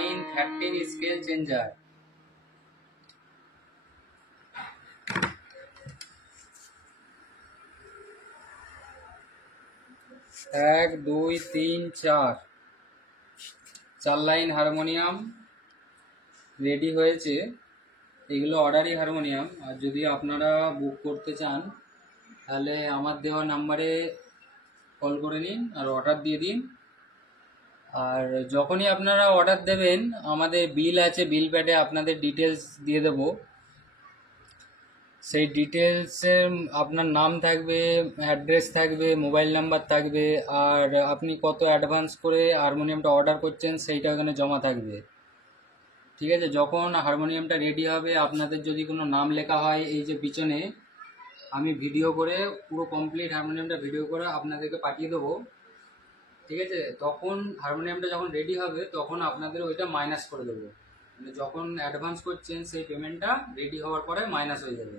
Line 13 scale changer. এক দুই তিন চার, 4 লাইন হারমোনিয়াম রেডি হয়েছে। এগুলো অর্ডারি হারমোনিয়াম। আর যদি আপনারা বুক করতে চান তাহলে আমার দেওয়া নাম্বারে কল করে নিন আর অর্ডার দিয়ে দিন। আর যখনই আপনারা অর্ডার দেবেন আমাদের বিল আছে, বিল প্যাডে আপনাদের ডিটেলস দিয়ে দেবো। সেই ডিটেলসে আপনার নাম থাকবে, অ্যাড্রেস থাকবে, মোবাইল নাম্বার থাকবে, আর আপনি কত অ্যাডভান্স করে হারমোনিয়ামটা অর্ডার করছেন সেইটা ওখানে জমা থাকবে। ঠিক আছে, যখন হারমোনিয়ামটা রেডি হবে আপনাদের যদি কোনো নাম লেখা হয় এই যে পিছনে, আমি ভিডিও করে পুরো কমপ্লিট হারমোনিয়ামটা ভিডিও করে আপনাদেরকে পাঠিয়ে দেবো। ঠিক আছে, তখন হারমোনিয়ামটা যখন রেডি হবে তখন আপনাদের ওইটা মাইনাস করে দেবো। মানে যখন অ্যাডভান্স করছেন সেই পেমেন্টটা রেডি হওয়ার পরে মাইনাস হয়ে যাবে।